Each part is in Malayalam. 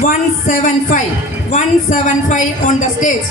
175 on the stage.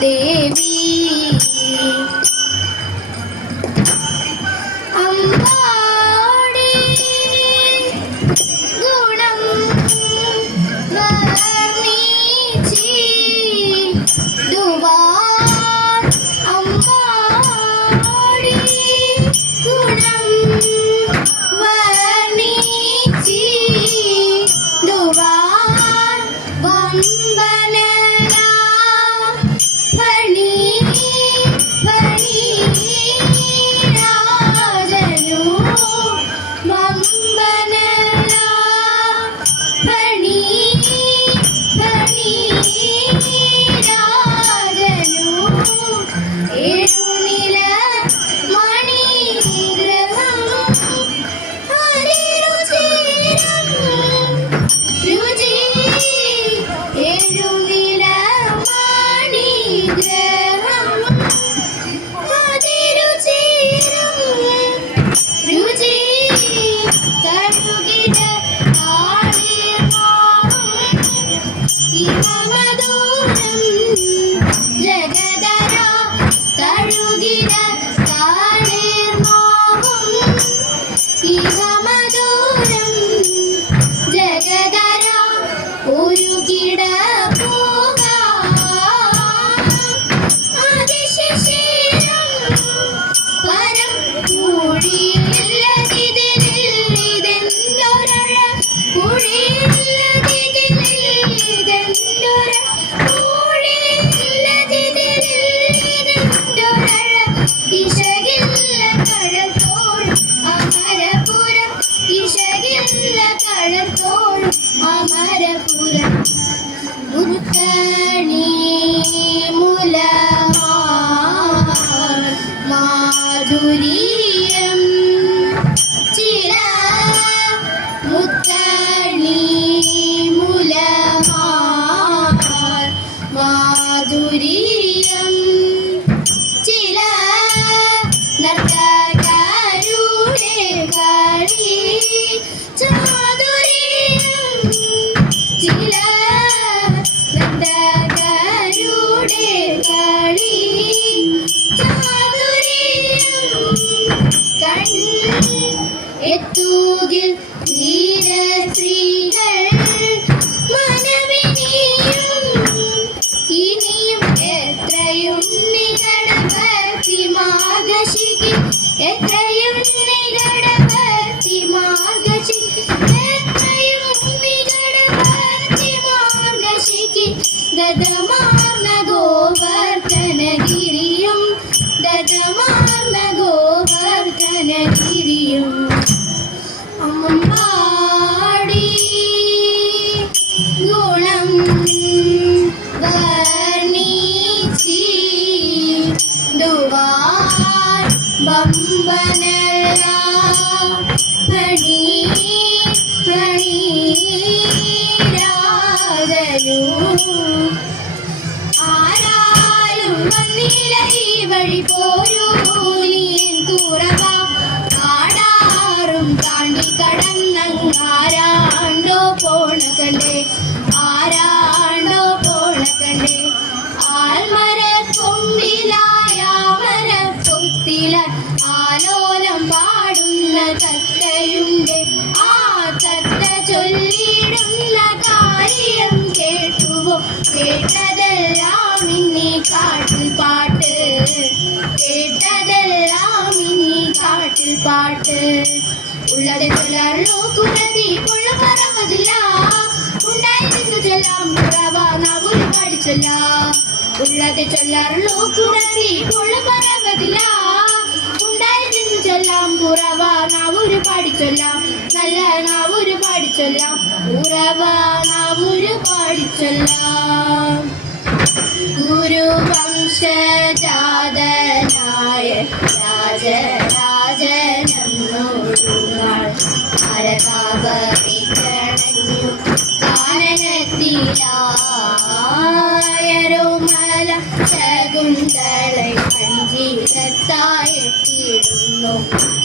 ദേവി അമ്പാടി ഗുണം വർണ്ണിച്ചി ദുവാൻ അമ്പാടി ഗുണം വർണ്ണിച്ചി ദുവാൻ വമ്പന ജഗദര തഴുക മാർഗശിക്ക് എത്രയും നികടവർത്തി മാർഗശിക്ക് എത്രയും നികടവർത്തി മാർഗശിക്ക് ഗതമാർന്ന ഗോവർദ്ധനഗിരിയും ഗതമാർന്ന ഗോവർദ്ധനഗിരിയും അമ്പാടി ഗുണം വർണ്ണിച്ചിടുവാൻ ബമ്പനല്ല ഫണീരാജനു ആരാരും വന്നില്ല ഈ വഴി പോരൂ നീൻ കുറവ കാടാറും താണ്ടി കടന്നങ്ങാരാണ്ടോ പോണ കണ്ടേ ആരാണ്ടോ പോണ കണ്ടേ ആൽമര കൊമ്പിലായ മര പൊത്തില ആലോലം പാടുന്ന തത്തയുണ്ട് ആ തത്ത ചൊല്ലിടുന്ന കാര്യം കേട്ടുവോ കേട്ടതെല്ലാം ഇന്നീ കാട്ടിൽ പാട്ട് കേട്ടതെല്ലാം ഇന്നീ കാട്ടിൽ പാട്ട് ഉള്ളതെ ചൊല്ലാറുള്ളൂ കുറതി കൊള്ള പറവതില്ല ഉണ്ടായിരുന്നു ചൊല്ലാം കുറവ നാവൂര് പാടിച്ചൊല്ല ഉള്ളതെ ചൊല്ലാറുള്ളൂ കുറതി കൊള്ള പറവതില്ല ഉണ്ടായിരുന്നു ചൊല്ലാം കുറവ നാവൂര് പാടിച്ചൊല്ലാം നല്ല നാവൂര് പാടിച്ചൊല്ലാം കുറവ നാവൂര് പാടിച്ചൊല്ലാം ഗുരുവംശജാതനായ രാജരാജനോടുനാൾ അരകാവറിക്കണഞ്ഞു കാനനത്തിലായരുമല ശകുന്തളை കഞ്ചിരത്തായെത്തിയിടുന്നു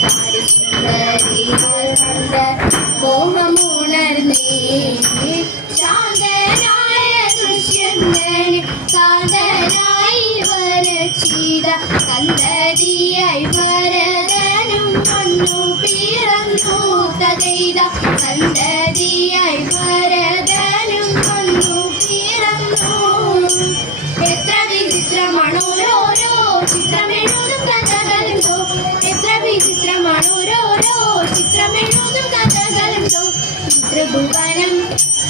ചാരുസുന്ദരികളുണ്ട് മോഹമുണർന്നേ ശാന്തനായ ദൃശ്യങ്ങളിൽ കാന്തനായി വരക്ഷിത സന്തതിയായി ഭരതനും വന്നു പിറന്നു തകൈത സന്തതിയായി ഭരതനും വന്നു പിറന്നു എത്ര വിചിത്രമാണ് ഓരോരോ ചിത്രമെഴുതും കഥകളുണ്ടോ എത്ര വിചിത്രമാണ് ഓരോരോ ചിത്രമെഴുതും കഥകളുണ്ടോ ചിത്രഭുവനം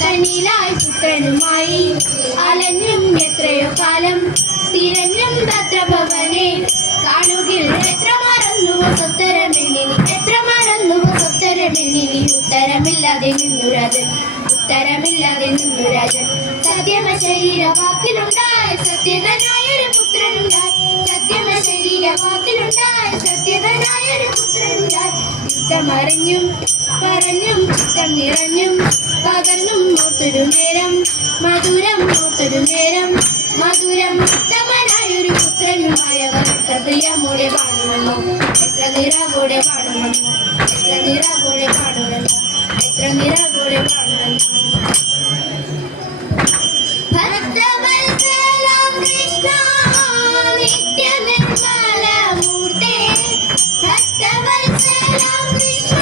തന്നിലായി പുത്രനുമായി അലഞ്ഞും എത്രയോ കാലം തിരഞ്ഞും തത്ര ഭവനെ കാണുകിൽ എത്ര മറന്നുവോ സത്തരമെണ്ണിനി എത്ര മറന്നുവോ സത്തരമെണ്ണിനി ഉത്തരമില്ലാതെ നിന്നുരാജൻ ഉത്തരമില്ലാതെ നിന്നുരാജൻ സത്യമ ശരീര വാക്കിലുണ്ടായ സത്യധനായൊരു പുത്രനുണ്ടായി സത്യമ ശരീര വാക്കിലുണ്ടായ സത്യധനായൊരു പുത്രനുണ്ടായി യുദ്ധമറിഞ്ഞും പറഞ്ഞും ചിത്തം നിറഞ്ഞും പകർന്നും ഓർത്തൊരു നേരം മധുരം ഓർത്തൊരു നേരം മധുരം ഉത്തമനായൊരു പുത്രനുമായവർ എത്ര പ്രിയമോടെ പാടുമെന്നോ എത്ര നിറവോടെ പാടുമെന്നോ എത്ര നിറവോടെ പാടുമെന്നോ എത്ര നിറവോടെ പാടുമെന്നോ ഭക്തവത്സലം കൃഷ്ണ നിത്യ നിർമ്മല മൂർത്തേ ഭക്തവത്സലം കൃഷ്ണ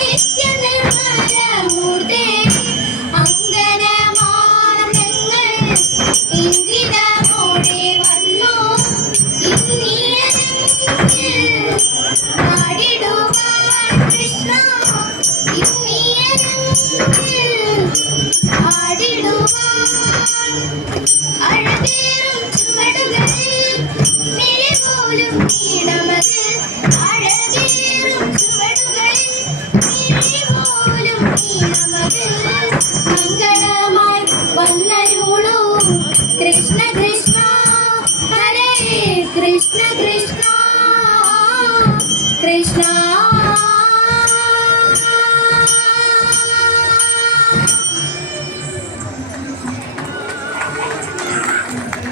നിത്യ നിർമ്മല മൂർത്തേ അങ്കനമാർഗങ്ങൾ ഇംഗിതമോടെ വന്നു ഇന്നിയനത്തിൽ പാടിടുവാൻ കൃഷ്ണ ഇന്നിയനത്തിൽ പാടിടുവാൻ അഴകേറും ചുവടുകളിൽ മിഴി പോലും നീണമതിൽ അഴകേറും ചുവടുകളിൽ മിഴി പോലും നീണമതിൽ മംഗളമായി വന്നരുളൂ കൃഷ്ണ കൃഷ്ണ ഹരേ കൃഷ്ണ കൃഷ്ണ കൃഷ്ണ